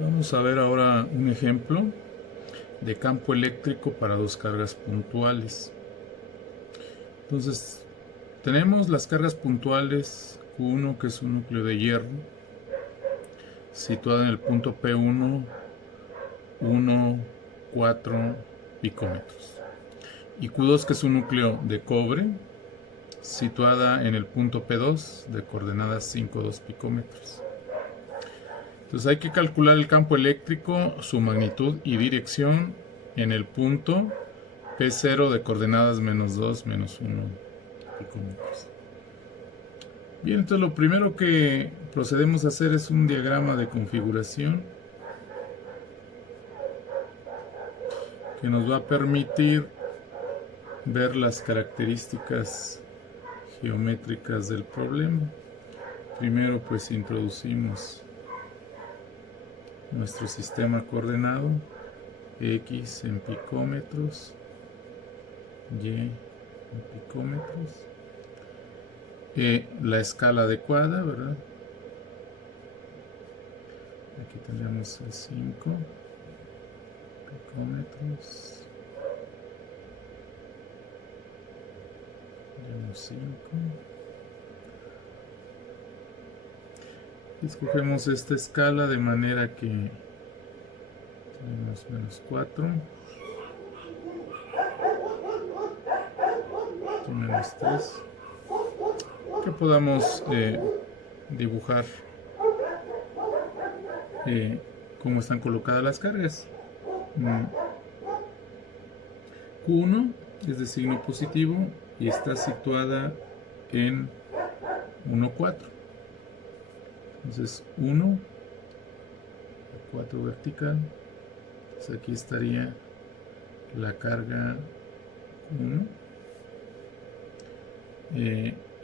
Vamos a ver ahora un ejemplo de campo eléctrico para dos cargas puntuales. Entonces, tenemos las cargas puntuales Q1, que es un núcleo de hierro, situado en el punto P1, 1, 4 picómetros. Y Q2, que es un núcleo de cobre, situada en el punto P2, de coordenadas 5, 2 picómetros. Entonces hay que calcular el campo eléctrico, su magnitud y dirección en el punto P0 de coordenadas menos 2, menos 1 picómetros. Bien, entonces lo primero que procedemos a hacer es un diagrama de configuración que nos va a permitir ver las características geométricas del problema. Primero pues introducimos nuestro sistema coordenado, X en picómetros, Y en picómetros, la escala adecuada, ¿verdad? Aquí tenemos el 5 picómetros, tenemos 5. Escogemos esta escala de manera que tenemos menos 4, y menos 3, que podamos dibujar cómo están colocadas las cargas. Q1 es de signo positivo y está situada en 1, 4. Entonces 1, 4 vertical. Entonces aquí estaría la carga Q1.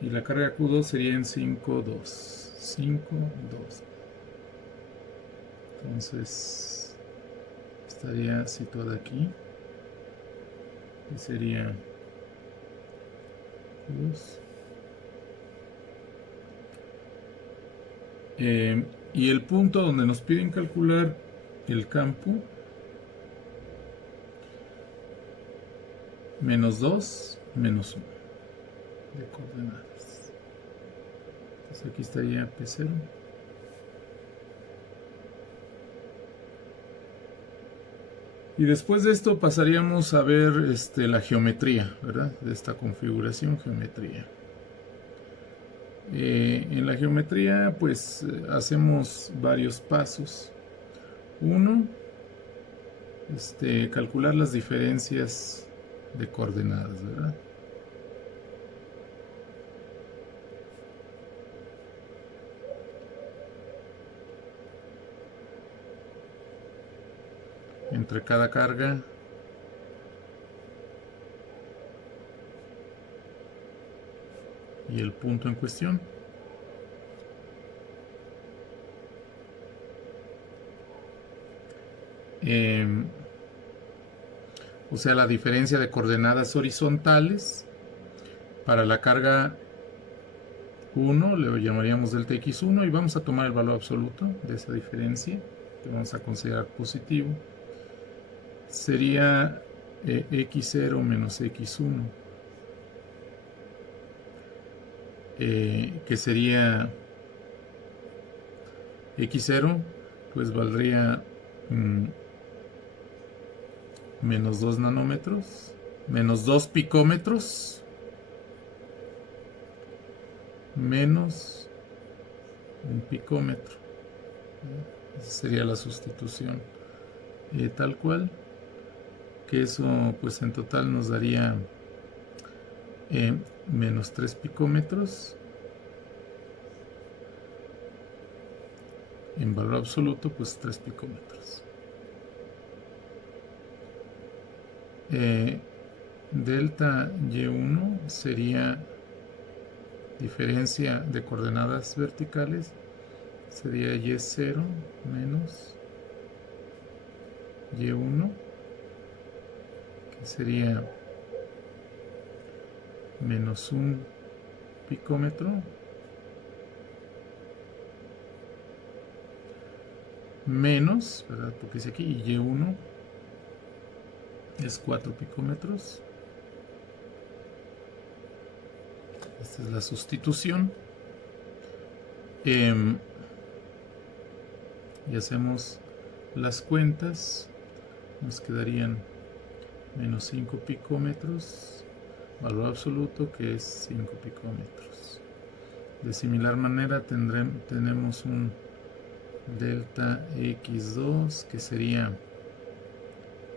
Y la carga Q2 sería en 5, 2. 5, 2. Entonces estaría situada aquí. Y sería Q2. Y el punto donde nos piden calcular el campo, menos 2, menos 1 de coordenadas. Entonces aquí estaría P0. Y después de esto pasaríamos a ver la geometría, ¿verdad? De esta configuración, geometría. En la geometría pues hacemos varios pasos. Uno, calcular las diferencias de coordenadas, ¿verdad? Entre cada carga y el punto en cuestión. O sea, la diferencia de coordenadas horizontales para la carga 1 le llamaríamos delta x1 y vamos a tomar el valor absoluto de esa diferencia, que vamos a considerar positivo. Sería x0 menos x1, que sería x0, pues valdría menos 2 nanómetros, menos 2 picómetros, menos un picómetro. Esa sería la sustitución tal cual, que eso pues en total nos daría menos 3 picómetros. En valor absoluto pues 3 picómetros. Delta Y1 sería diferencia de coordenadas verticales, sería Y0 menos Y1, que sería menos un picómetro menos, ¿verdad? Porque dice aquí y1 es 4 picómetros. Esta es la sustitución. Y hacemos las cuentas. Nos quedarían menos 5 picómetros, valor absoluto que es 5 picómetros. De similar manera tenemos un delta x2 que sería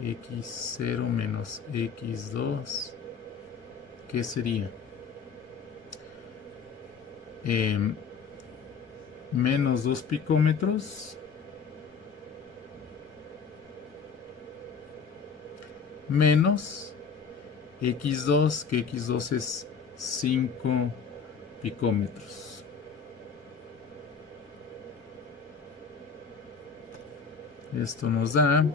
x0 menos x2, que sería menos 2 picómetros menos x2, que x2 es 5 picómetros. Esto nos da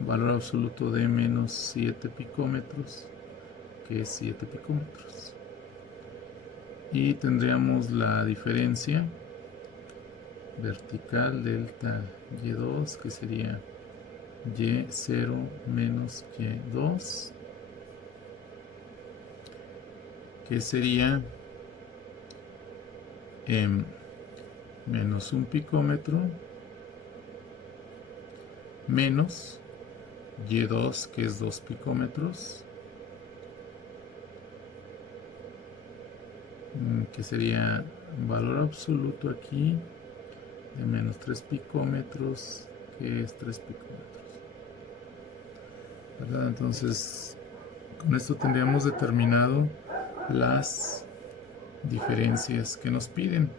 valor absoluto de menos 7 picómetros, que es 7 picómetros. Y tendríamos la diferencia vertical delta y2, que sería y0 menos y2, que sería menos 1 picómetro menos y2, que es 2 picómetros, que sería valor absoluto aquí de menos 3 picómetros, que es 3 picómetros, ¿verdad? Entonces, con esto tendríamos determinado las diferencias que nos piden.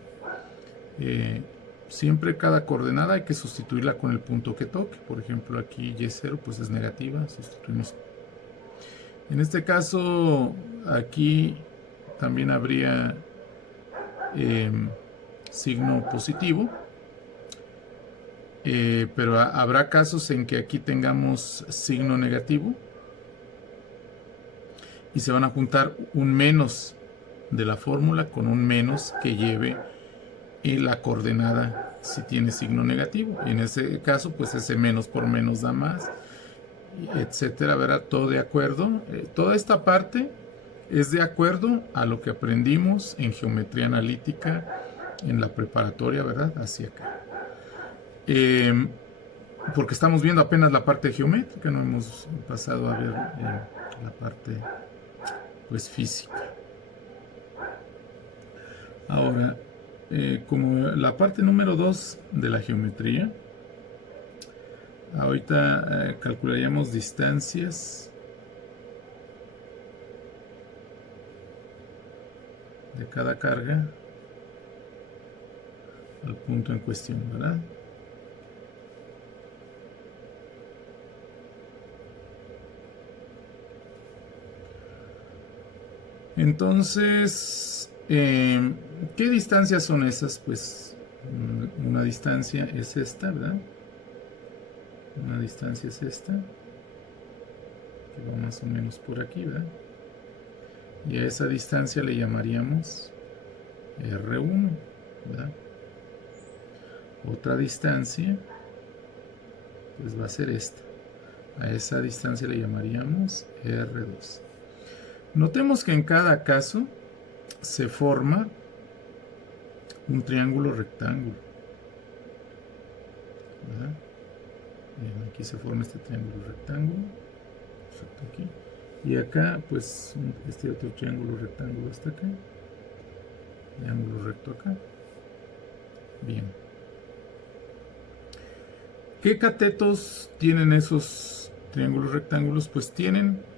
Siempre cada coordenada hay que sustituirla con el punto que toque. Por ejemplo, aquí y0 pues es negativa, sustituimos. En este caso, aquí también habría signo positivo, pero habrá casos en que aquí tengamos signo negativo y se van a juntar un menos de la fórmula con un menos que lleve la coordenada si tiene signo negativo. En ese caso, pues ese menos por menos da más, etcétera, ¿verdad? Todo de acuerdo. Toda esta parte es de acuerdo a lo que aprendimos en geometría analítica en la preparatoria, ¿verdad? Hacia acá. Porque estamos viendo apenas la parte geométrica, no hemos pasado a ver la parte, pues, física. Ahora, como la parte número 2 de la geometría, ahorita calcularíamos distancias de cada carga al punto en cuestión, ¿verdad? Entonces, ¿qué distancias son esas? Pues una distancia es esta, ¿verdad? Una distancia es esta, que va más o menos por aquí, ¿verdad? Y a esa distancia le llamaríamos R1, ¿verdad? Otra distancia, pues va a ser esta. A esa distancia le llamaríamos R2. Notemos que en cada caso se forma un triángulo rectángulo, ¿verdad? Bien, aquí se forma este triángulo rectángulo, exacto aquí. Y acá, pues, este otro triángulo rectángulo hasta acá. Triángulo recto acá. Bien. ¿Qué catetos tienen esos triángulos rectángulos? Pues tienen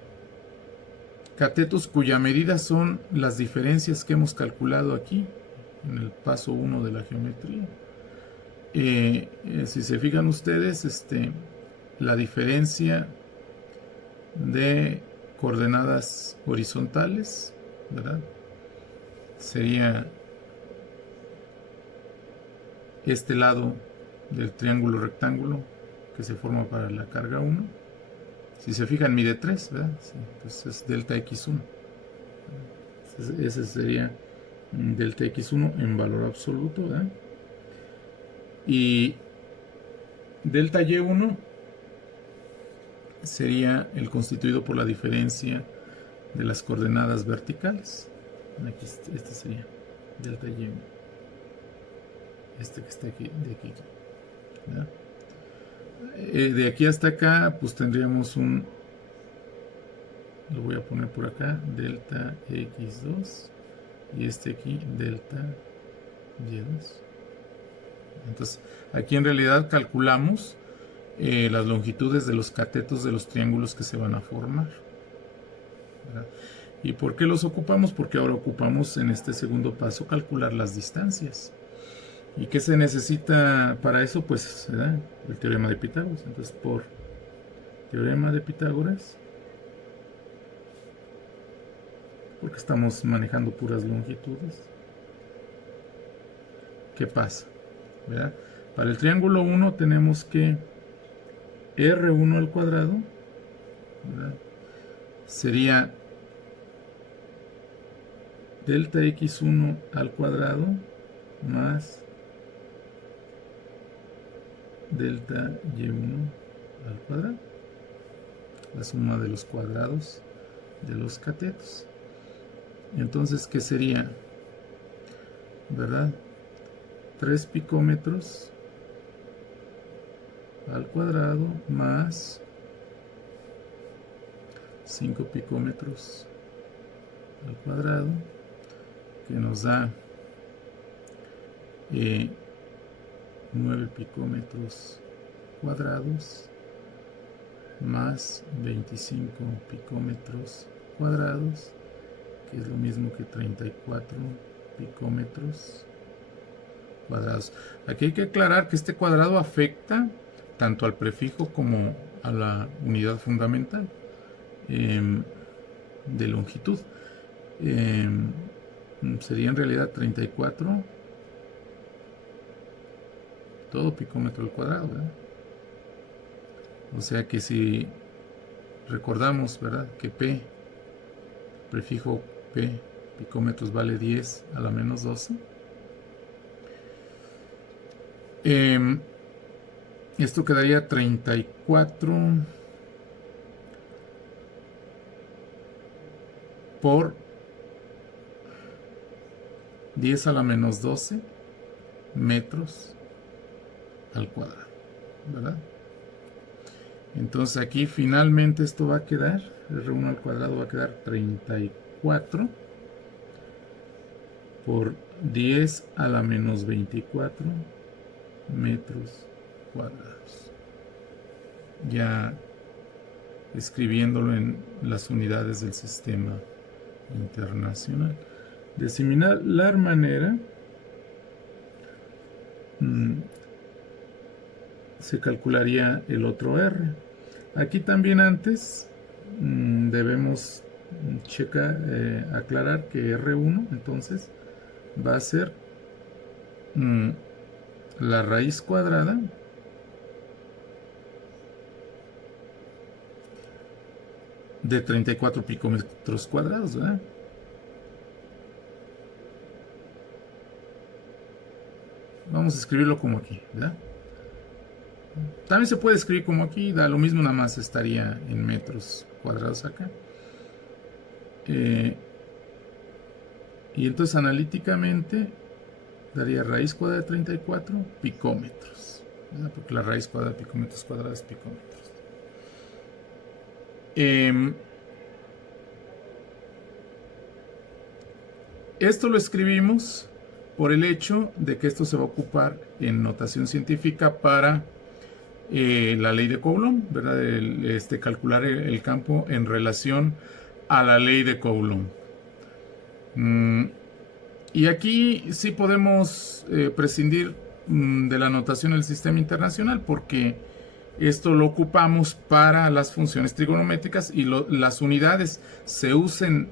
catetos cuya medida son las diferencias que hemos calculado aquí, en el paso 1 de la geometría. Si se fijan ustedes, la diferencia de coordenadas horizontales, ¿verdad? Sería este lado del triángulo rectángulo que se forma para la carga 1. Si se fijan, mide 3, ¿verdad? Sí, entonces es delta x1. Ese sería delta x1 en valor absoluto, ¿verdad? Y delta Y1 sería el constituido por la diferencia de las coordenadas verticales. Aquí, este sería delta Y1. Este que está aquí, de aquí. De aquí hasta acá, pues tendríamos un, lo voy a poner por acá, delta X2, y este aquí, delta Y2. Entonces, aquí en realidad calculamos las longitudes de los catetos de los triángulos que se van a formar, ¿verdad? ¿Y por qué los ocupamos? Porque ahora ocupamos en este segundo paso calcular las distancias. ¿Y qué se necesita para eso? Pues ¿verdad? El teorema de Pitágoras. Entonces, por teorema de Pitágoras, porque estamos manejando puras longitudes, ¿qué pasa? ¿Verdad? Para el triángulo 1 tenemos que R1 al cuadrado, ¿verdad? Sería delta X1 al cuadrado más delta Y1 al cuadrado, la suma de los cuadrados de los catetos. Entonces, ¿qué sería? ¿Verdad? 3 picómetros al cuadrado más 5 picómetros al cuadrado, que nos da 9 picómetros cuadrados más 25 picómetros cuadrados, que es lo mismo que 34 picómetros cuadrados. Aquí hay que aclarar que este cuadrado afecta tanto al prefijo como a la unidad fundamental de longitud. Sería en realidad 34 todo picómetro al cuadrado, ¿verdad? O sea que si recordamos, ¿verdad?, que P, prefijo P, picómetros, vale 10 a la menos 12. Esto quedaría 34 por 10 a la menos 12 metros al cuadrado, ¿verdad? Entonces aquí finalmente esto va a quedar, R1 al cuadrado va a quedar 34 por 10 a la menos 24 metros cuadrados. Ya escribiéndolo en las unidades del sistema internacional. De similar manera, se calcularía el otro R. Aquí también antes debemos aclarar que R1 entonces va a ser la raíz cuadrada de 34 picómetros cuadrados, ¿verdad? Vamos a escribirlo como aquí, ¿verdad? También se puede escribir como aquí, da lo mismo, nada más estaría en metros cuadrados acá. Y entonces analíticamente daría raíz cuadrada de 34 picómetros, ¿verdad? Porque la raíz cuadrada de picómetros cuadrados es picómetros. Esto lo escribimos por el hecho de que esto se va a ocupar en notación científica para la ley de Coulomb, ¿verdad? Calcular el campo en relación a la ley de Coulomb. Y aquí sí podemos prescindir de la notación del sistema internacional, porque esto lo ocupamos para las funciones trigonométricas y las unidades se usen,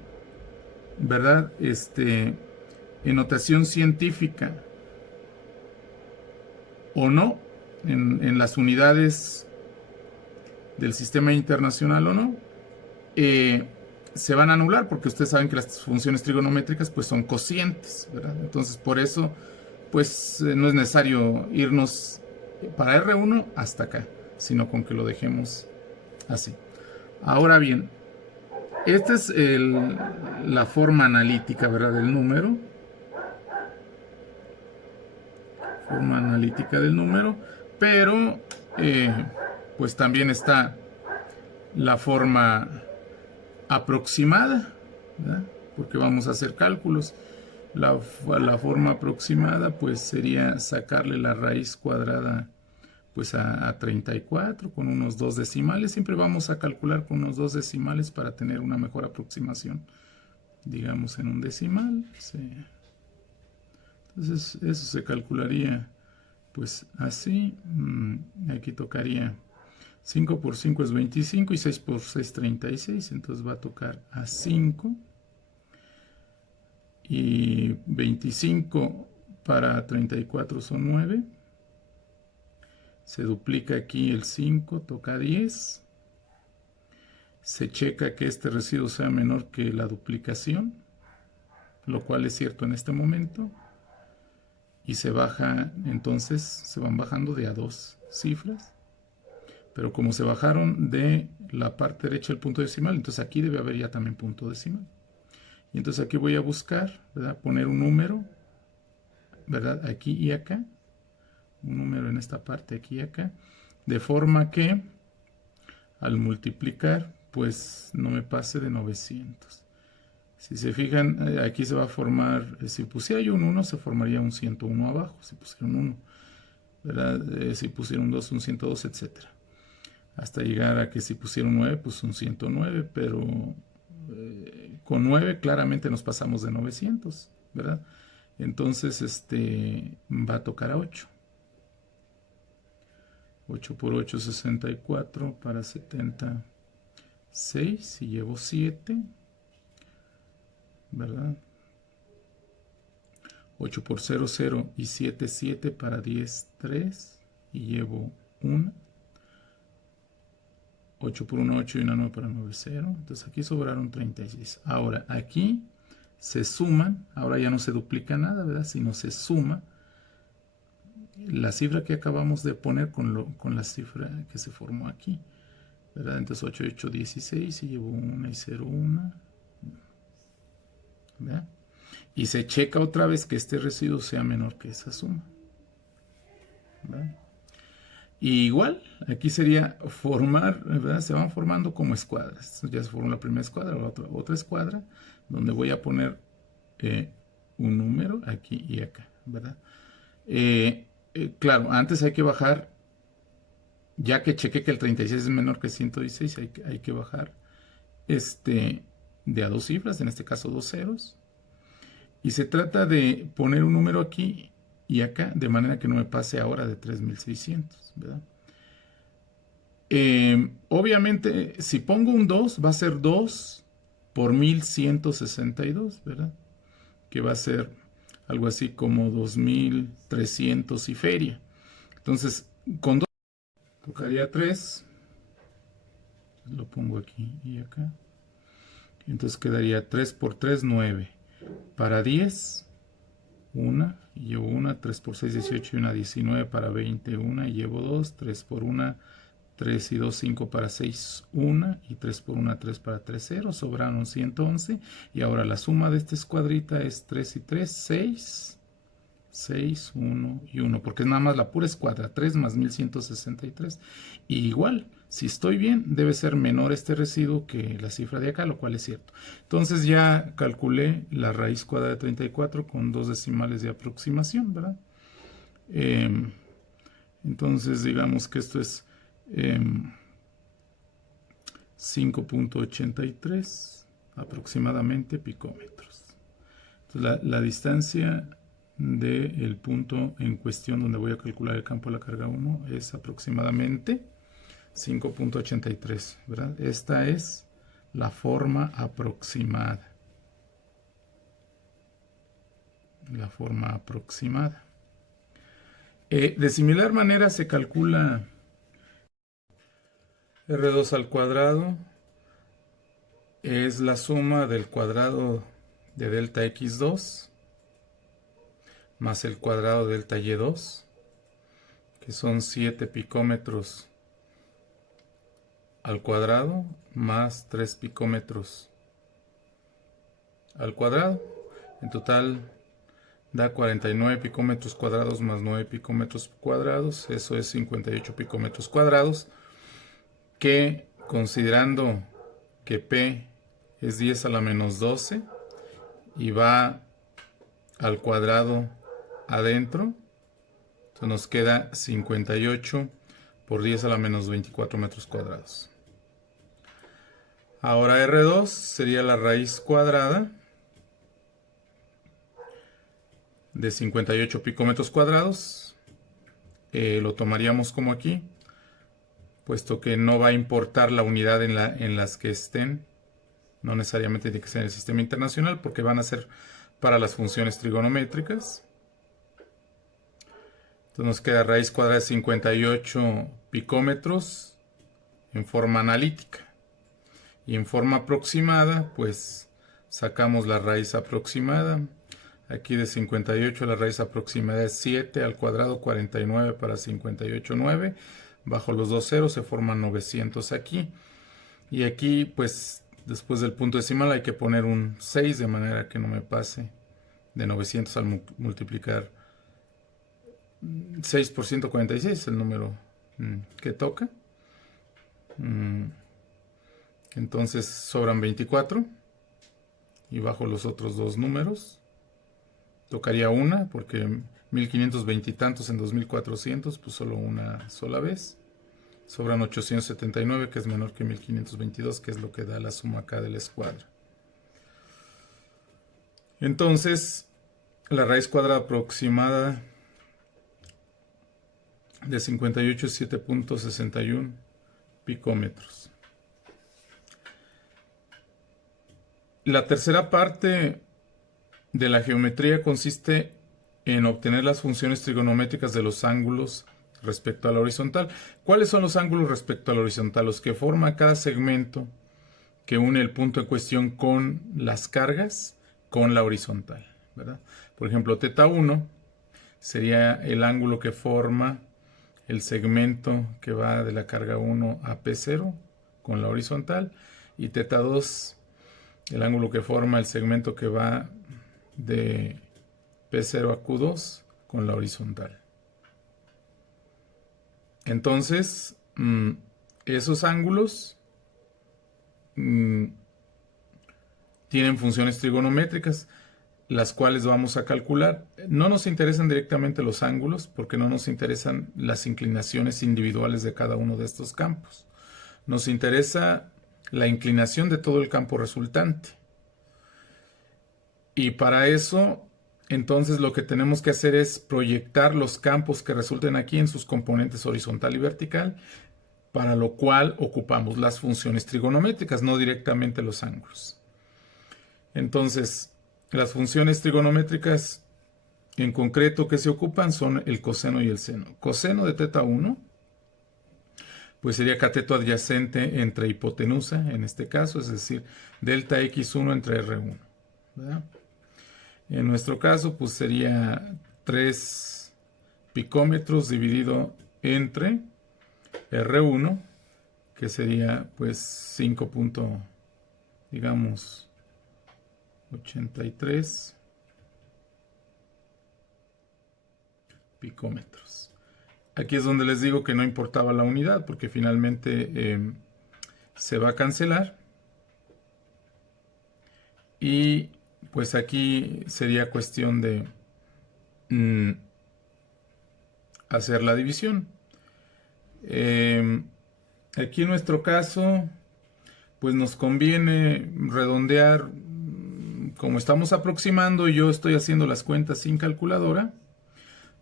¿verdad? En notación científica o no, en las unidades del sistema internacional o no, se van a anular, porque ustedes saben que las funciones trigonométricas pues son cocientes, ¿verdad? Entonces por eso pues no es necesario irnos para R1 hasta acá, sino con que lo dejemos así. Ahora bien, esta es la forma analítica, ¿verdad? Del número. Forma analítica del número, pero pues también está la forma aproximada, ¿verdad? Porque vamos a hacer cálculos. La forma aproximada pues sería sacarle la raíz cuadrada pues a 34 con unos 2 decimales. Siempre vamos a calcular con unos 2 decimales para tener una mejor aproximación. Digamos en un decimal. Sí. Entonces eso se calcularía pues así. Aquí tocaría 5 por 5 es 25 y 6 por 6 36. Entonces va a tocar a 5. Y 25 para 34 son 9. Se duplica aquí el 5, toca 10. Se checa que este residuo sea menor que la duplicación, lo cual es cierto en este momento. Y se baja, entonces se van bajando de a 2 cifras. Pero como se bajaron de la parte derecha del punto decimal, entonces aquí debe haber ya también punto decimal. Y entonces aquí voy a buscar, ¿verdad? Poner un número, ¿verdad? Aquí y acá. Un número en esta parte, aquí y acá. De forma que al multiplicar, pues no me pase de 900. Si se fijan, aquí se va a formar, si pusiera yo un 1, se formaría un 101 abajo. Si pusiera un 1, ¿verdad? Si pusiera un 2, un 102, etc. Hasta llegar a que si pusiera un 9, pues un 109, pero con 9 claramente nos pasamos de 900, ¿verdad? Entonces va a tocar a 8. 8 por 8 es 64 para 76 y llevo 7, ¿verdad? 8 por 0, 0 y 7, 7 para 10, 3 y llevo 1. 8 por 1, 8 y una 9 para 9, 0. Entonces aquí sobraron 36. Ahora aquí se suman, ahora ya no se duplica nada, ¿verdad? Sino se suma la cifra que acabamos de poner con la cifra que se formó aquí, ¿verdad? Entonces 8, 8, 16 y llevo 1 y 0, 1. ¿Verdad? Y se checa otra vez que este residuo sea menor que esa suma. ¿Verdad? Y igual, aquí sería formar, ¿verdad? Se van formando como escuadras. Ya se formó la primera escuadra, otra escuadra, donde voy a poner un número aquí y acá, ¿verdad? Claro, antes hay que bajar, ya que chequé que el 36 es menor que 116, hay que bajar de a 2 cifras, en este caso 2 ceros. Y se trata de poner un número aquí y acá, de manera que no me pase ahora de 3600, ¿verdad? Obviamente, si pongo un 2, va a ser 2 por 1162, ¿verdad? Que va a ser algo así como 2300 y feria. Entonces, con 2 tocaría 3. Lo pongo aquí y acá. Entonces quedaría 3 por 3, 9. Para 10, 1, y llevo 1, 3 por 6, 18 y 1, 19 para 20, 1, y llevo 2, 3 por 1, 3 y 2, 5 para 6, 1, y 3 por 1, 3 para 3, 0, sobraron 111, y ahora la suma de esta escuadrita es 3 y 3, 6, 6, 1 y 1, porque es nada más la pura escuadra, 3 más 1163, y igual, si estoy bien, debe ser menor este residuo que la cifra de acá, lo cual es cierto. Entonces ya calculé la raíz cuadrada de 34 con 2 decimales de aproximación, ¿verdad? Entonces digamos que esto es 5.83 aproximadamente picómetros. Entonces la distancia del punto en cuestión donde voy a calcular el campo de la carga 1 es aproximadamente 5.83, ¿verdad? Esta es la forma aproximada. La forma aproximada. De similar manera se calcula R2 al cuadrado es la suma del cuadrado de delta x2 más el cuadrado de delta y2 que son 7 picómetros al cuadrado más 3 picómetros al cuadrado. En total da 49 picómetros cuadrados más 9 picómetros cuadrados. Eso es 58 picómetros cuadrados, que considerando que P es 10 a la menos 12 y va al cuadrado adentro, entonces nos queda 58 por 10 a la menos 24 metros cuadrados. Ahora R2 sería la raíz cuadrada de 58 picómetros cuadrados. Lo tomaríamos como aquí, puesto que no va a importar la unidad en las que estén. No necesariamente tiene que ser en el sistema internacional, porque van a ser para las funciones trigonométricas. Entonces nos queda raíz cuadrada de 58 picómetros en forma analítica. Y en forma aproximada, pues sacamos la raíz aproximada. Aquí de 58 la raíz aproximada es 7 al cuadrado, 49 para 58, 9. Bajo los dos ceros se forman 900 aquí. Y aquí, pues, después del punto decimal hay que poner un 6 de manera que no me pase de 900 al multiplicar 6 por 146, el número que toca. Entonces sobran 24 y bajo los otros dos números tocaría una, porque 1520 y tantos en 2400, pues solo una sola vez. Sobran 879, que es menor que 1522, que es lo que da la suma acá de la escuadra. Entonces, la raíz cuadrada aproximada de 58 es 7.61 picómetros. La tercera parte de la geometría consiste en obtener las funciones trigonométricas de los ángulos respecto a la horizontal. ¿Cuáles son los ángulos respecto a la horizontal? Los que forma cada segmento que une el punto en cuestión con las cargas con la horizontal, ¿verdad? Por ejemplo, θ1 sería el ángulo que forma el segmento que va de la carga 1 a P0 con la horizontal, y θ2 el ángulo que forma el segmento que va de P0 a Q2 con la horizontal. Entonces, esos ángulos tienen funciones trigonométricas, las cuales vamos a calcular. No nos interesan directamente los ángulos, porque no nos interesan las inclinaciones individuales de cada uno de estos campos. Nos interesa la inclinación de todo el campo resultante. Y para eso, entonces, lo que tenemos que hacer es proyectar los campos que resulten aquí en sus componentes horizontal y vertical, para lo cual ocupamos las funciones trigonométricas, no directamente los ángulos. Entonces, las funciones trigonométricas en concreto que se ocupan son el coseno y el seno. Coseno de θ1, pues sería cateto adyacente entre hipotenusa, en este caso, es decir, delta x1 entre r1, ¿verdad? En nuestro caso, pues sería 3 picómetros dividido entre R1, que sería pues 5. Digamos 83 picómetros. Aquí es donde les digo que no importaba la unidad, porque finalmente se va a cancelar. Y pues aquí sería cuestión de hacer la división. Aquí en nuestro caso, pues nos conviene redondear. Como estamos aproximando y yo estoy haciendo las cuentas sin calculadora,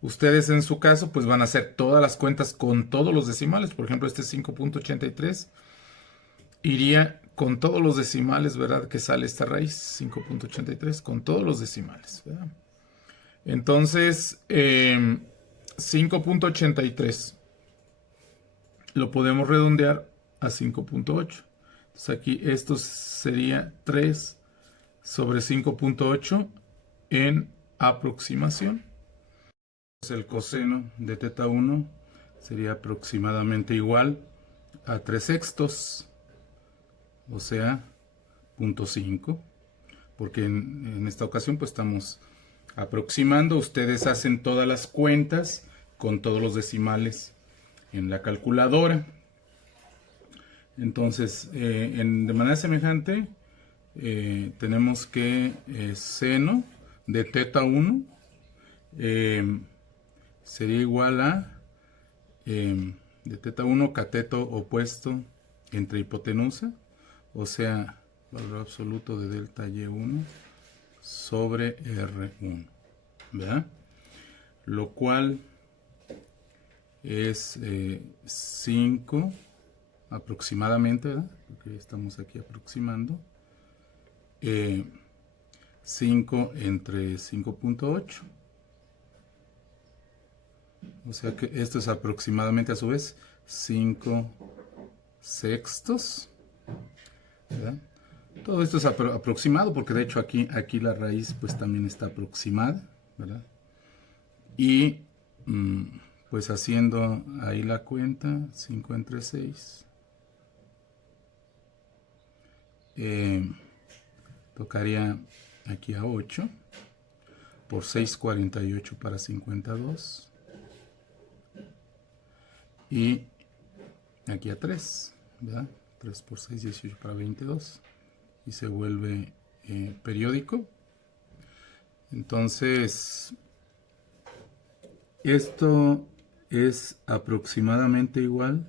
ustedes en su caso pues van a hacer todas las cuentas con todos los decimales. Por ejemplo, este 5.83 iría con todos los decimales, ¿verdad? Que sale esta raíz, 5.83, con todos los decimales, ¿verdad? Entonces, 5.83 lo podemos redondear a 5.8. Entonces aquí esto sería 3 sobre 5.8 en aproximación. El coseno de θ1 sería aproximadamente igual a 3/6, o sea, 0.5, porque en esta ocasión pues estamos aproximando. Ustedes hacen todas las cuentas con todos los decimales en la calculadora. Entonces, de manera semejante, tenemos que seno de teta 1 sería igual a de teta 1 cateto opuesto entre hipotenusa, o sea, valor absoluto de delta y1 sobre R1, ¿verdad? Lo cual es 5 aproximadamente, ¿verdad? Porque estamos aquí aproximando. 5 entre 5.8. O sea que esto es aproximadamente a su vez 5/6, ¿verdad? Todo esto es aproximado porque de hecho aquí la raíz pues también está aproximada, ¿verdad? Y pues haciendo ahí la cuenta, 5 entre 6, tocaría aquí a 8, por 6, 48 para 52, y aquí a 3, ¿verdad? 3 por 6, 18 para 22, y se vuelve periódico. Entonces, esto es aproximadamente igual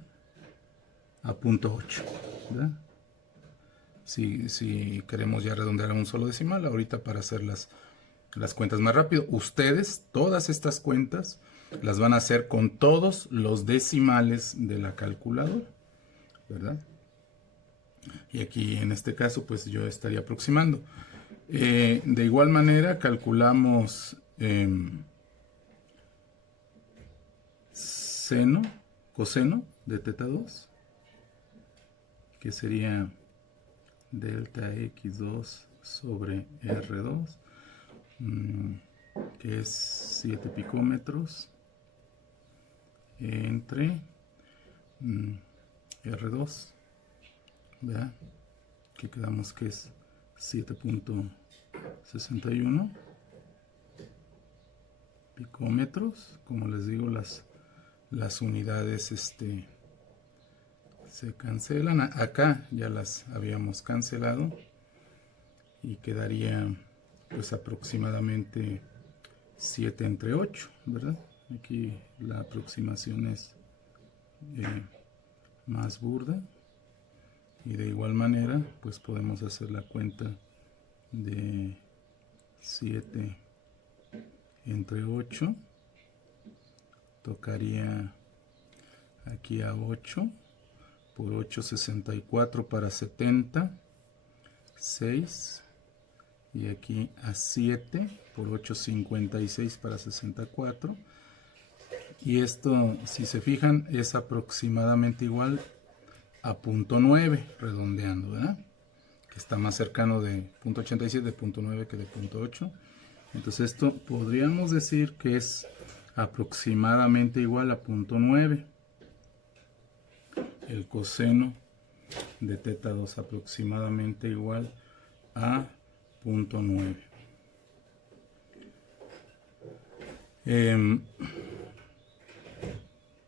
a 0.8, ¿verdad? Si queremos ya redondear a un solo decimal, ahorita para hacer las cuentas más rápido, ustedes todas estas cuentas las van a hacer con todos los decimales de la calculadora, ¿verdad? Y aquí en este caso pues yo estaría aproximando. De igual manera calculamos seno, coseno de teta 2, que sería delta x2 sobre r2, que es 7 picómetros entre R2, ¿verdad? Que quedamos que es 7.61 picómetros. Como les digo, las unidades se cancelan. Acá ya las habíamos cancelado y quedaría pues aproximadamente 7 entre 8, ¿verdad? Aquí la aproximación es más burda, y de igual manera pues podemos hacer la cuenta de 7 entre 8, tocaría aquí a 8, por 8, 64 para 70, 6, y aquí a 7 por 8, 56 para 64, y esto, si se fijan, es aproximadamente igual a 0.9, redondeando, ¿verdad? Que está más cercano de 0.87 de 0.9 que de 0.8. Entonces esto podríamos decir que es aproximadamente igual a 0.9. El coseno de teta 2 aproximadamente igual a 0.9.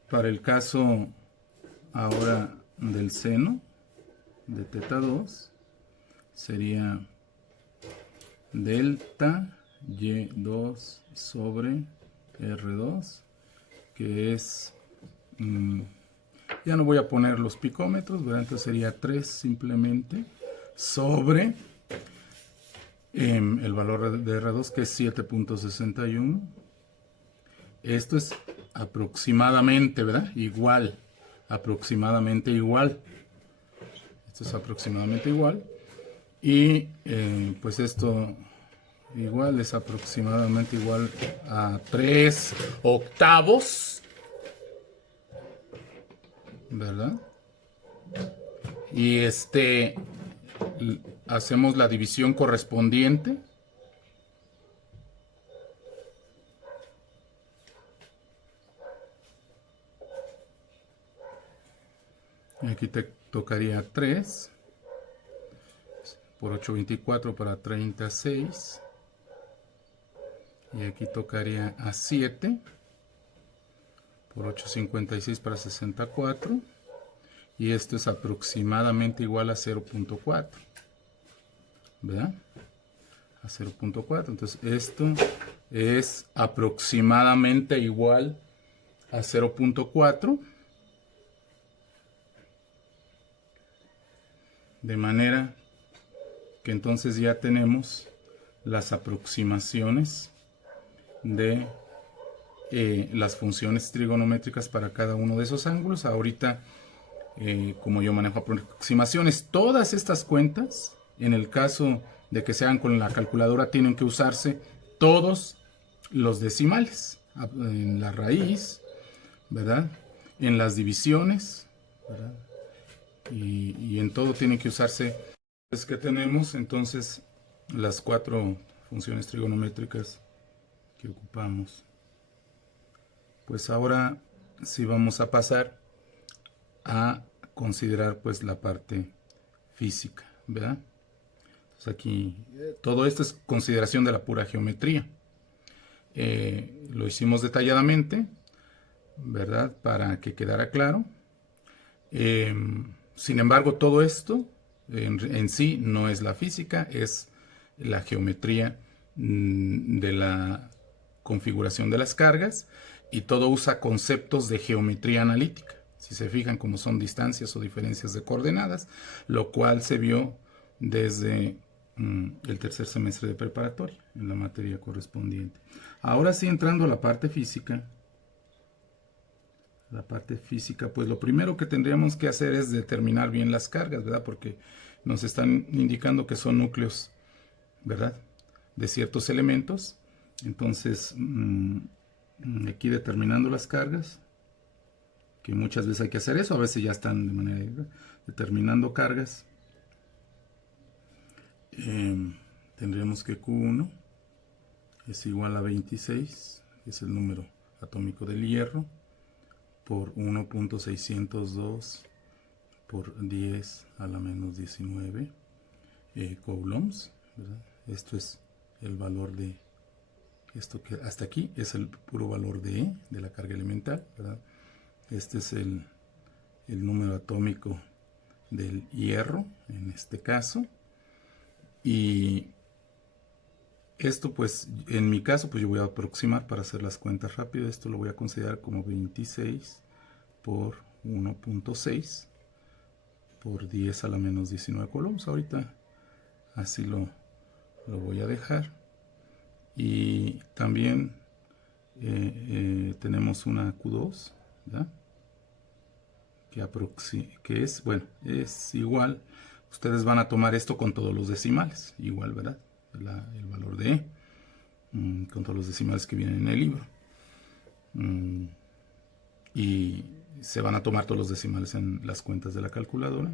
Para el caso ahora del seno de teta 2 sería delta y2 sobre r2, que es ya no voy a poner los picómetros, ¿verdad? Entonces sería 3 simplemente sobre el valor de R2, que es 7.61. Esto es aproximadamente, ¿verdad? Igual, aproximadamente igual. Esto es aproximadamente igual. Y pues esto igual es aproximadamente igual a 3/8, ¿verdad? Y hacemos la división correspondiente. Y aquí te tocaría 3 por 8, 24 para 36. Y aquí tocaría a 7 por 8, 56 para 64. Y esto es aproximadamente igual a 0.4. ¿Verdad? A 0.4. Entonces esto es aproximadamente igual a 0.4. De manera que entonces ya tenemos las aproximaciones de las funciones trigonométricas para cada uno de esos ángulos. Ahorita, como yo manejo aproximaciones, todas estas cuentas, en el caso de que se hagan con la calculadora, tienen que usarse todos los decimales, en la raíz, ¿verdad? En las divisiones, ¿verdad? Y en todo tiene que usarse. Es que tenemos entonces las 4 funciones trigonométricas que ocupamos. Pues ahora sí vamos a pasar a considerar pues la parte física, ¿verdad? Entonces aquí todo esto es consideración de la pura geometría. Lo hicimos detalladamente, ¿verdad? Para que quedara claro. Sin embargo, todo esto en sí no es la física, es la geometría de la configuración de las cargas, y todo usa conceptos de geometría analítica. Si se fijan, como son distancias o diferencias de coordenadas, lo cual se vio desde el tercer semestre de preparatoria, en la materia correspondiente. Ahora sí, entrando a la parte física, pues lo primero que tendríamos que hacer es determinar bien las cargas, ¿verdad? Porque nos están indicando que son núcleos, ¿verdad? De ciertos elementos. Entonces, aquí determinando las cargas, que muchas veces hay que hacer eso, a veces ya están de manera determinando cargas. Tendríamos que Q1 es igual a 26, que es el número atómico del hierro, por 1.602 por 10 a la menos 19 coulombs, ¿verdad? Esto es el valor de esto, que hasta aquí es el puro valor de E, de la carga elemental, ¿verdad? Este es el número atómico del hierro en este caso. Y esto, pues en mi caso, pues yo voy a aproximar para hacer las cuentas rápido. Esto lo voy a considerar como 26 por 1.6 por 10 a la menos 19 coulombs. Ahorita así lo voy a dejar. Y también tenemos una Q2, ¿verdad? Que es, bueno, es igual. Ustedes van a tomar esto con todos los decimales, igual, ¿verdad? El valor de E, con todos los decimales que vienen en el libro. Y se van a tomar todos los decimales en las cuentas de la calculadora.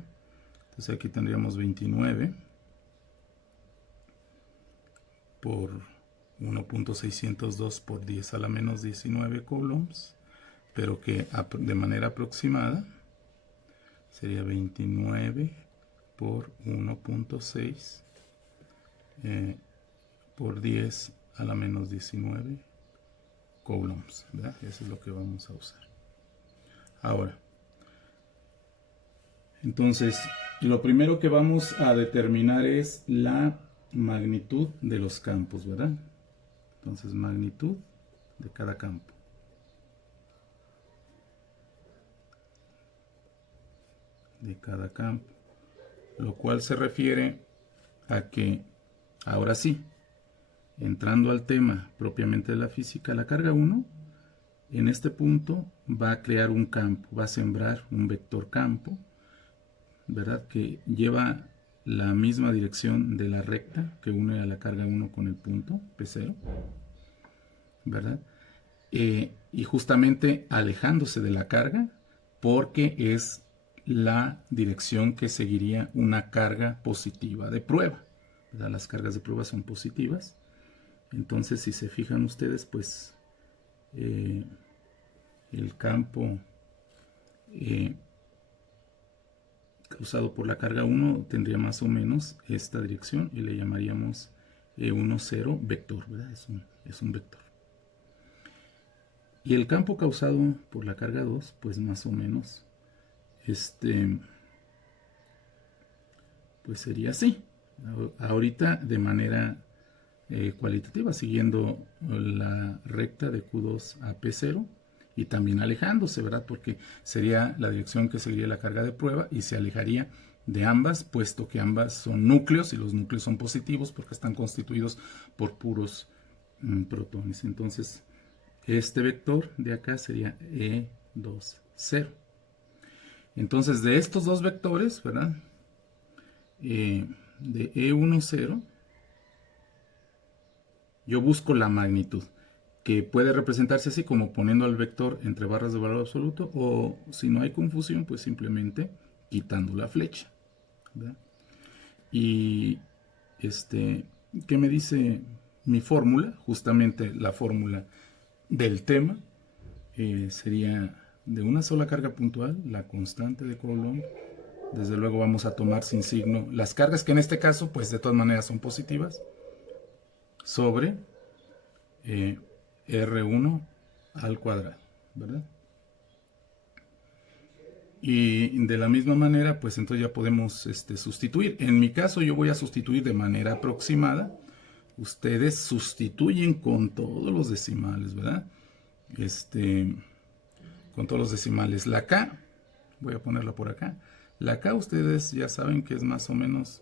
Entonces aquí tendríamos 29 por 1.602 por 10 a la menos 19 coulombs, pero que de manera aproximada sería 29 por 1.6 por 10 a la menos 19 coulombs, ¿verdad? Eso es lo que vamos a usar. Ahora, entonces, lo primero que vamos a determinar es la magnitud de los campos, ¿verdad? Entonces, magnitud de cada campo. De cada campo. Lo cual se refiere a que, ahora sí, entrando al tema propiamente de la física, la carga 1, en este punto va a crear un campo, va a sembrar un vector campo, ¿verdad? Que lleva la misma dirección de la recta que une a la carga 1 con el punto P0, ¿verdad? Y justamente alejándose de la carga, porque es la dirección que seguiría una carga positiva de prueba, ¿verdad? Las cargas de prueba son positivas. Entonces, si se fijan ustedes, pues el campo causado por la carga 1 tendría más o menos esta dirección y le llamaríamos E1, 0 vector, ¿verdad? Es un vector. Y el campo causado por la carga 2, pues más o menos, pues sería así. Ahorita de manera cualitativa, siguiendo la recta de Q2 a P0 y también alejándose, ¿verdad? Porque sería la dirección que seguiría la carga de prueba y se alejaría de ambas, puesto que ambas son núcleos y los núcleos son positivos porque están constituidos por puros protones. Entonces, este vector de acá sería E2, 0. Entonces, de estos dos vectores, ¿verdad? De E1, 0, yo busco la magnitud, que puede representarse así como poniendo al vector entre barras de valor absoluto, o si no hay confusión, pues simplemente quitando la flecha, ¿verdad? Y ¿qué me dice mi fórmula? Justamente la fórmula del tema sería de una sola carga puntual, la constante de Coulomb. Desde luego vamos a tomar sin signo las cargas, que en este caso pues de todas maneras son positivas, sobre R1 al cuadrado, ¿verdad? Y de la misma manera, pues entonces ya podemos sustituir. En mi caso yo voy a sustituir de manera aproximada. Ustedes sustituyen con todos los decimales, ¿verdad? Con todos los decimales. La K, voy a ponerla por acá. La K ustedes ya saben que es más o menos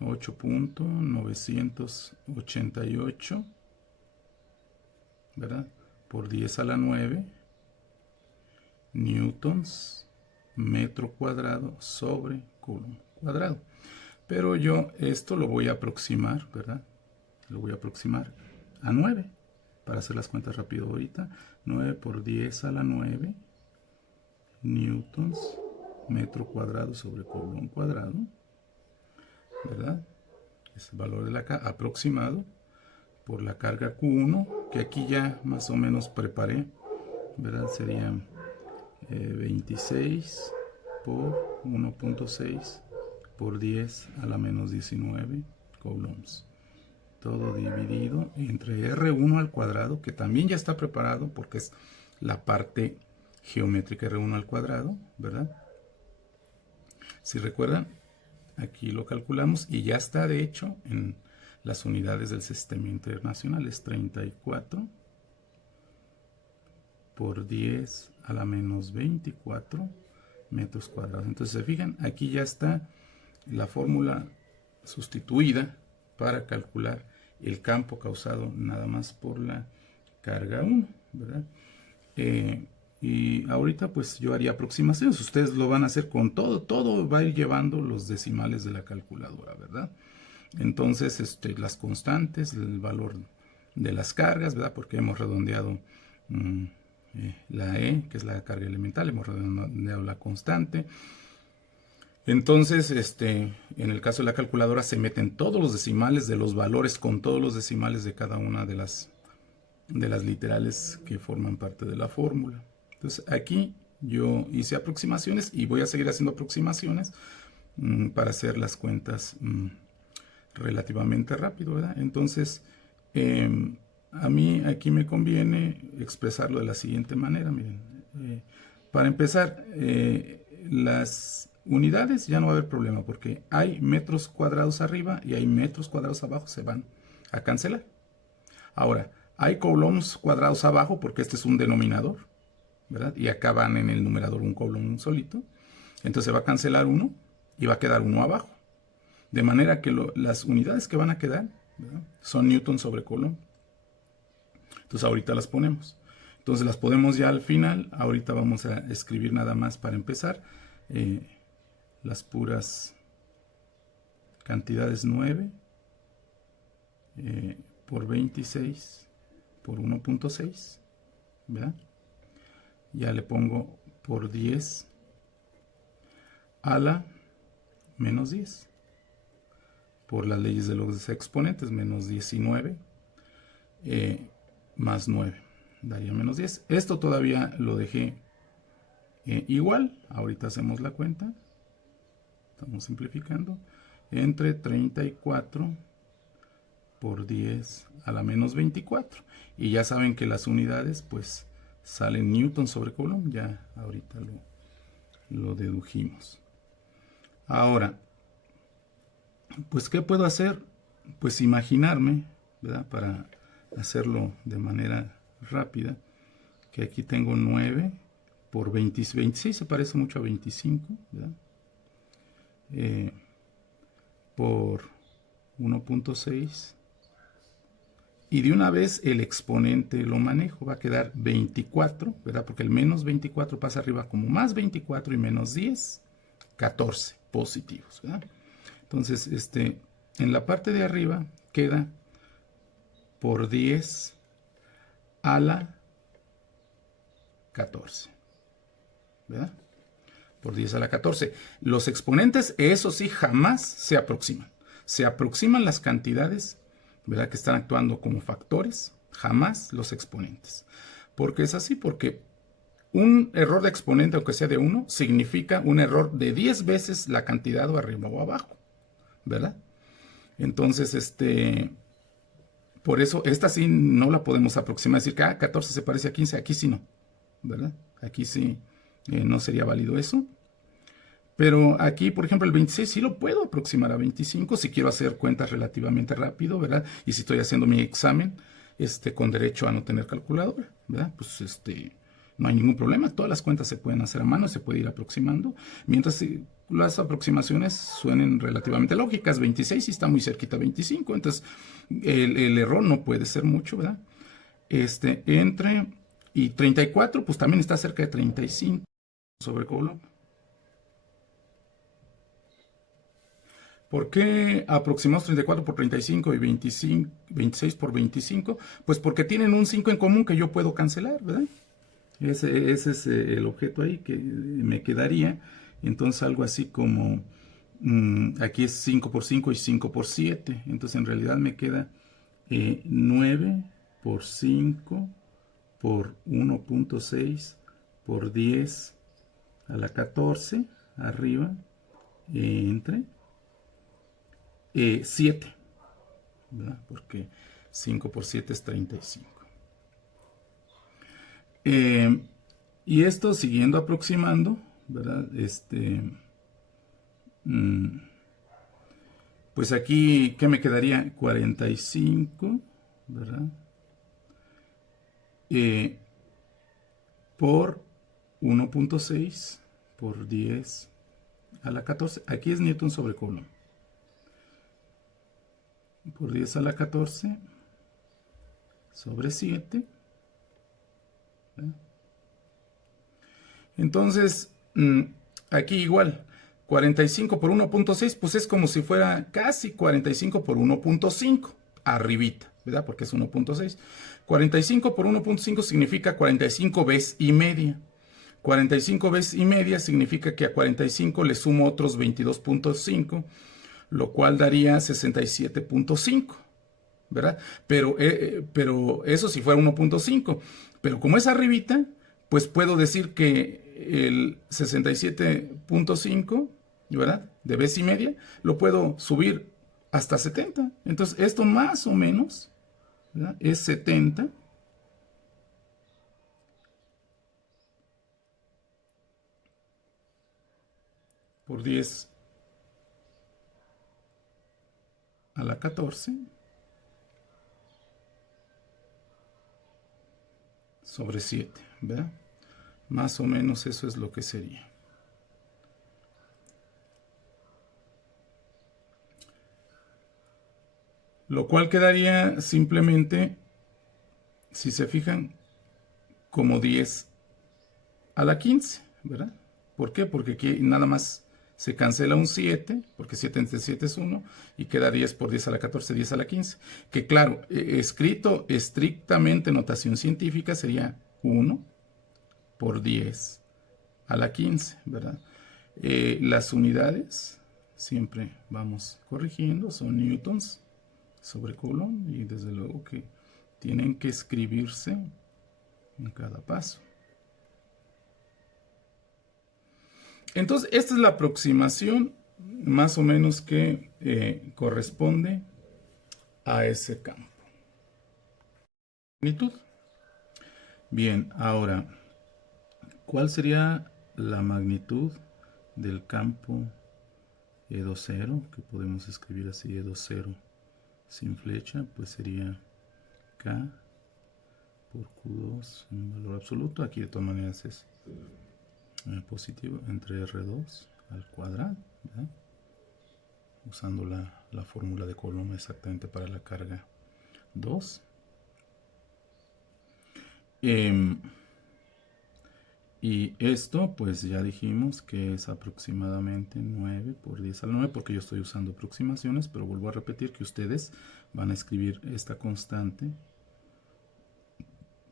8.988, ¿verdad? Por 10 a la 9 newtons metro cuadrado sobre coulomb cuadrado. Pero yo esto lo voy a aproximar, ¿verdad? Lo voy a aproximar a 9 para hacer las cuentas rápido ahorita. 9 por 10 a la 9 newtons metro cuadrado sobre coulomb cuadrado, ¿verdad? Es el valor de la K aproximado por la carga Q1, que aquí ya más o menos preparé, ¿verdad? Sería 26 por 1.6 por 10 a la menos 19 coulombs. Todo dividido entre R1 al cuadrado, que también ya está preparado porque es la parte geométrica R1 al cuadrado, ¿verdad? Si recuerdan, aquí lo calculamos y ya está de hecho en las unidades del sistema internacional. Es 34 por 10 a la menos 24 metros cuadrados. Entonces, se fijan, aquí ya está la fórmula sustituida para calcular el campo causado nada más por la carga 1, ¿verdad? Y ahorita pues yo haría aproximaciones, ustedes lo van a hacer con todo va a ir llevando los decimales de la calculadora, ¿verdad? Entonces, las constantes, el valor de las cargas, ¿verdad? Porque hemos redondeado la E, que es la carga elemental, hemos redondeado la constante. Entonces, en el caso de la calculadora se meten todos los decimales de los valores con todos los decimales de cada una de las literales que forman parte de la fórmula. Entonces, aquí yo hice aproximaciones y voy a seguir haciendo aproximaciones para hacer las cuentas relativamente rápido, ¿verdad? Entonces, a mí aquí me conviene expresarlo de la siguiente manera, miren. Para empezar, las unidades ya no va a haber problema porque hay metros cuadrados arriba y hay metros cuadrados abajo, se van a cancelar. Ahora, hay coulombs cuadrados abajo porque este es un denominador, ¿verdad? Y acá van en el numerador un coulomb solito. Entonces se va a cancelar uno y va a quedar uno abajo. De manera que las unidades que van a quedar, ¿verdad?, son newton sobre coulomb. Entonces ahorita las ponemos. Entonces las podemos ya al final. Ahorita vamos a escribir nada más para empezar las puras cantidades 9 por 26 por 1.6, ¿verdad? Ya le pongo por 10 a la menos 10 por las leyes de los exponentes, menos 19 más 9 daría menos 10. Esto todavía lo dejé igual. Ahorita hacemos la cuenta. estamos simplificando, entre 34 por 10 a la menos 24. Y ya saben que las unidades pues salen newton sobre coulomb, ya ahorita lo dedujimos. Ahora, pues ¿qué puedo hacer? Pues imaginarme, ¿verdad? Para hacerlo de manera rápida, que aquí tengo 9 por 26 se parece mucho a 25, ¿verdad? Por 1.6, y de una vez el exponente lo manejo, va a quedar 24, ¿verdad? Porque el menos 24 pasa arriba como más 24 y menos 10, 14 positivos, ¿verdad? Entonces, en la parte de arriba queda por 10 a la 14, ¿verdad? Por 10 a la 14. Los exponentes, eso sí, jamás se aproximan. Se aproximan las cantidades, ¿verdad?, que están actuando como factores, jamás los exponentes. ¿Por qué es así? Porque un error de exponente, aunque sea de 1, significa un error de 10 veces la cantidad o arriba o abajo, ¿verdad? Entonces, por eso, esta sí no la podemos aproximar, decir que 14 se parece a 15, aquí sí no, ¿verdad? Aquí sí no sería válido eso. Pero aquí, por ejemplo, el 26 sí lo puedo aproximar a 25 si quiero hacer cuentas relativamente rápido, ¿verdad? Y si estoy haciendo mi examen, con derecho a no tener calculadora, ¿verdad? Pues, no hay ningún problema. Todas las cuentas se pueden hacer a mano, se puede ir aproximando. Mientras las aproximaciones suenen relativamente lógicas. 26 sí está muy cerquita a 25. Entonces, el error no puede ser mucho, ¿verdad? Y 34, pues también está cerca de 35 sobre coulomb. ¿Por qué aproximamos 34 por 35 y 26 por 25? Pues porque tienen un 5 en común que yo puedo cancelar, ¿verdad? Ese es el objeto ahí que me quedaría. Entonces algo así como, aquí es 5 por 5 y 5 por 7. Entonces en realidad me queda 9 por 5 por 1.6 por 10 a la 14 arriba, entre 7, ¿verdad? Porque 5 por 7 es 35. Y esto siguiendo aproximando, ¿verdad? Pues aquí, ¿qué me quedaría? 45, ¿verdad? Por 1.6 por 10 a la 14. Aquí es newton sobre coulomb. Por 10 a la 14 sobre 7. ¿Verdad? Entonces, aquí igual, 45 por 1.6, pues es como si fuera casi 45 por 1.5, arribita, ¿verdad? Porque es 1.6. 45 por 1.5 significa 45 veces y media. 45 veces y media significa que a 45 le sumo otros 22.5, lo cual daría 67.5, ¿verdad? Pero eso si fuera 1.5. Pero como es arribita, pues puedo decir que el 67.5, ¿verdad? De vez y media, lo puedo subir hasta 70. Entonces, esto más o menos, ¿verdad?, es 70 por 10 a la 14 sobre 7, ¿verdad? Más o menos eso es lo que sería. Lo cual quedaría simplemente, si se fijan, como 10 a la 15, ¿verdad? ¿Por qué? Porque aquí nada más se cancela un 7, porque 7 entre 7 es 1, y queda 10 por 10 a la 14, 10 a la 15. Que claro, escrito estrictamente en notación científica sería 1 por 10 a la 15, ¿verdad? Las unidades, siempre vamos corrigiendo, son newtons sobre coulomb, y desde luego que tienen que escribirse en cada paso. Entonces, esta es la aproximación más o menos que corresponde a ese campo. Magnitud. Bien, ahora, ¿cuál sería la magnitud del campo E20? Que podemos escribir así, E20 sin flecha, pues sería K por Q2 en valor absoluto. Aquí de todas maneras es positivo entre R2 al cuadrado, ¿verdad? Usando la fórmula de Coulomb exactamente para la carga 2. Y esto pues ya dijimos que es aproximadamente 9 por 10 al 9, porque yo estoy usando aproximaciones, pero vuelvo a repetir que ustedes van a escribir esta constante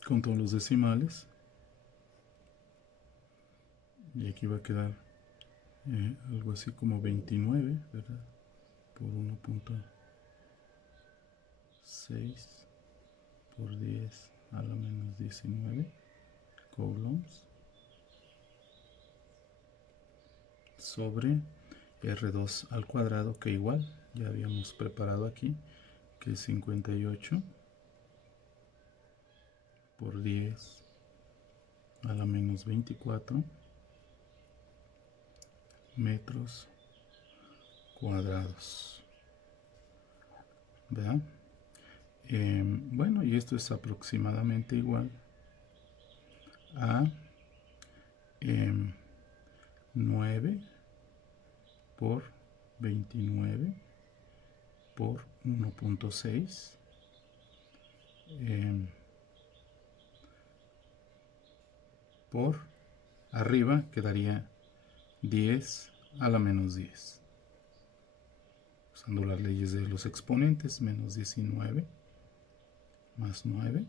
con todos los decimales. Y aquí va a quedar algo así como 29, ¿verdad? Por 1.6 por 10 a la menos 19 coulombs sobre R2 al cuadrado, que igual ya habíamos preparado aquí, que es 58 por 10 a la menos 24 metros cuadrados, ¿verdad? Bueno, y esto es aproximadamente igual a 9 por 29 por 1.6 por arriba quedaría 10 a la menos 10, usando las leyes de los exponentes. Menos 19 más 9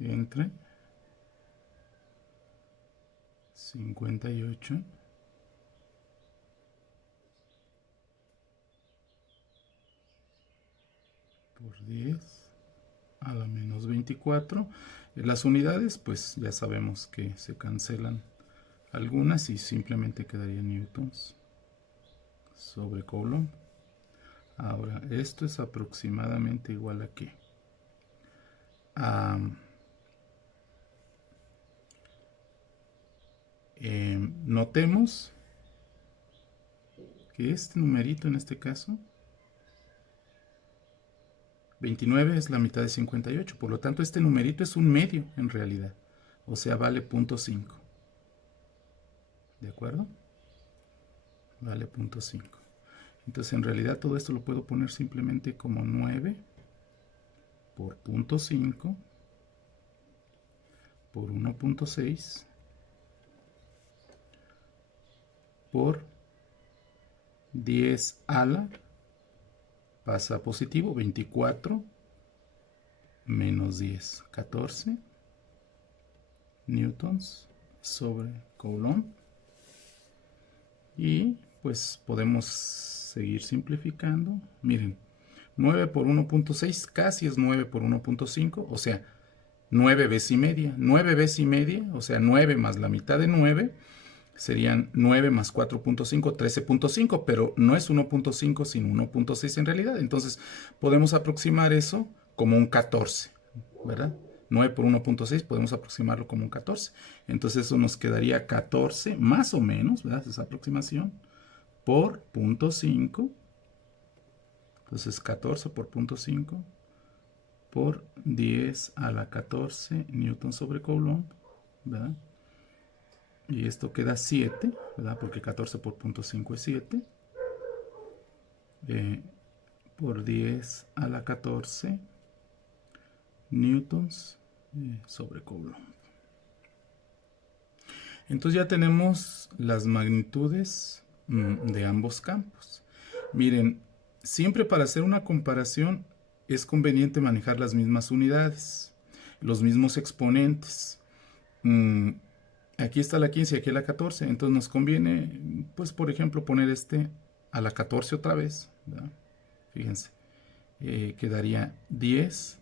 entre 58 por 10 a la menos 24. Las unidades pues ya sabemos que se cancelan algunas y simplemente quedaría newtons sobre coulomb. Ahora esto es aproximadamente igual a qué? Notemos que este numerito en este caso 29 es la mitad de 58, por lo tanto este numerito es un medio en realidad, o sea vale 0.5, ¿de acuerdo? Vale 0.5. Entonces en realidad todo esto lo puedo poner simplemente como 9 por 0.5 por 1.6 por 10 a la, pasa a positivo, 24 menos 10, 14 newtons sobre coulomb. Y pues podemos seguir simplificando. Miren, 9 por 1.6 casi es 9 por 1.5, o sea, 9 veces y media. 9 veces y media, o sea, 9 más la mitad de 9, serían 9 más 4.5, 13.5, pero no es 1.5 sino 1.6 en realidad. Entonces podemos aproximar eso como un 14, ¿verdad? 9 por 1.6 podemos aproximarlo como un 14. Entonces eso nos quedaría 14 más o menos, ¿verdad? Esa aproximación por 0.5. Entonces 14 por 0.5 por 10 a la 14 newton sobre coulomb, ¿verdad? Y esto queda 7, ¿verdad? Porque 14 por 0.5 es 7. Por 10 a la 14 newtons sobre coulomb. Entonces ya tenemos las magnitudes de ambos campos. Miren, siempre para hacer una comparación es conveniente manejar las mismas unidades, los mismos exponentes. Aquí está la 15 y aquí la 14, entonces nos conviene, pues por ejemplo, poner este a la 14 otra vez, ¿verdad? Fíjense, quedaría 10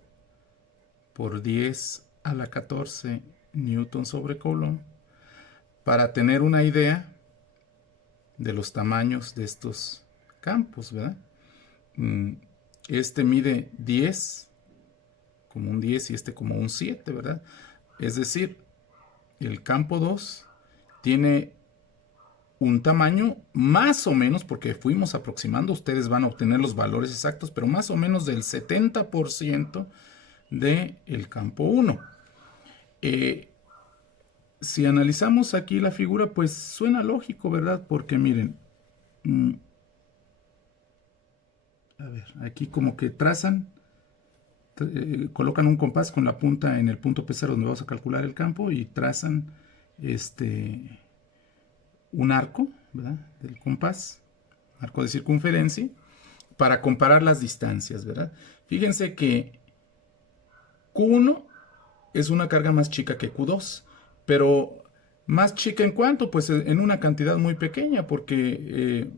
por 10 a la 14 newton sobre coulomb. Para tener una idea, de los tamaños de estos campos, ¿verdad? Este mide 10, como un 10 y este como un 7, ¿verdad? Es decir, el campo 2 tiene un tamaño más o menos, porque fuimos aproximando, ustedes van a obtener los valores exactos, pero más o menos del 70% del campo 1. Si analizamos aquí la figura, pues suena lógico, ¿verdad? Porque miren, a ver, aquí como que trazan, colocan un compás con la punta en el punto P0 donde vamos a calcular el campo y trazan un arco, ¿verdad? Del compás, arco de circunferencia, para comparar las distancias, ¿verdad? Fíjense que Q1 es una carga más chica que Q2, pero más chica en cuánto, pues en una cantidad muy pequeña, porque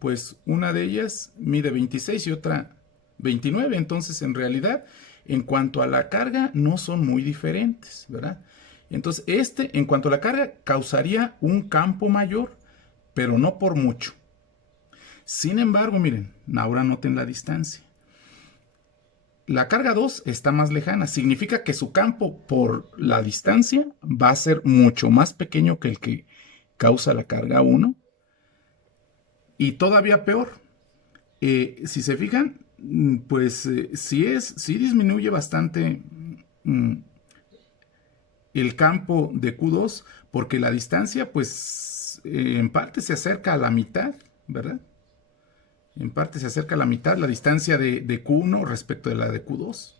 pues una de ellas mide 26 y otra 29, entonces en realidad en cuanto a la carga no son muy diferentes, ¿verdad? Entonces en cuanto a la carga causaría un campo mayor, pero no por mucho. Sin embargo, miren, ahora noten la distancia. La carga 2 está más lejana, significa que su campo por la distancia va a ser mucho más pequeño que el que causa la carga 1. Y todavía peor, si se fijan, pues sí disminuye bastante el campo de Q2 porque la distancia pues en parte se acerca a la mitad, ¿verdad? En parte se acerca a la mitad la distancia de Q1 respecto de la de Q2.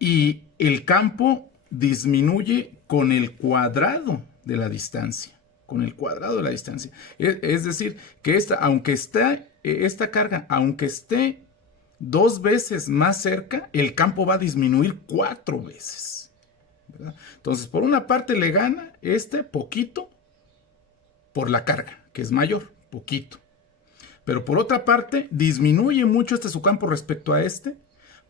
Y el campo disminuye con el cuadrado de la distancia. Con el cuadrado de la distancia. Es decir, que esta carga, aunque esté 2 veces más cerca, el campo va a disminuir 4 veces. ¿Verdad? Entonces, por una parte le gana poquito por la carga, que es mayor, poquito. Pero por otra parte, disminuye mucho su campo respecto a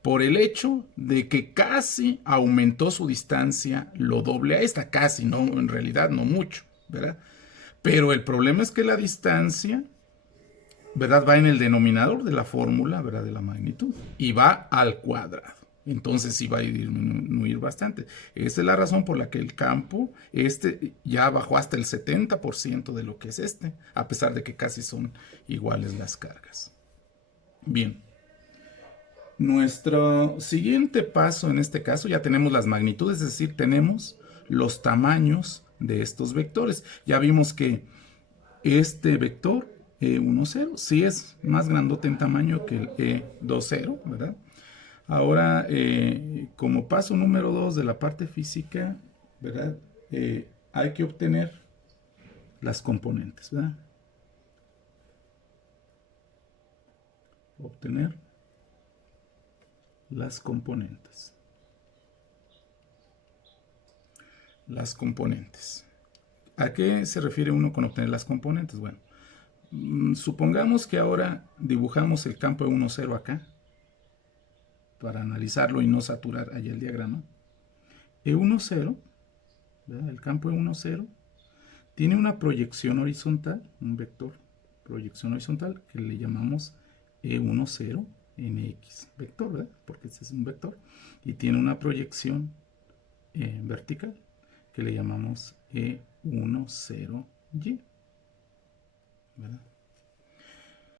por el hecho de que casi aumentó su distancia lo doble a esta, casi, no, en realidad no mucho, ¿verdad? Pero el problema es que la distancia, ¿verdad? Va en el denominador de la fórmula, ¿verdad? De la magnitud, y va al cuadrado. Entonces sí va a disminuir bastante. Esa es la razón por la que el campo, ya bajó hasta el 70% de lo que es a pesar de que casi son iguales las cargas. Bien. Nuestro siguiente paso en este caso, ya tenemos las magnitudes, es decir, tenemos los tamaños de estos vectores. Ya vimos que este vector E10 sí es más grandote en tamaño que el E20, ¿verdad? Ahora, como paso número 2 de la parte física, ¿verdad? Hay que obtener las componentes, ¿verdad? Obtener las componentes. Las componentes. ¿A qué se refiere uno con obtener las componentes? Bueno, supongamos que ahora dibujamos el campo E10 acá, para analizarlo y no saturar allá el diagrama. E10, ¿verdad? El campo E10 tiene una proyección horizontal, un vector proyección horizontal que le llamamos E10 mx vector, ¿verdad? Porque este es un vector, y tiene una proyección vertical que le llamamos E10y, ¿verdad?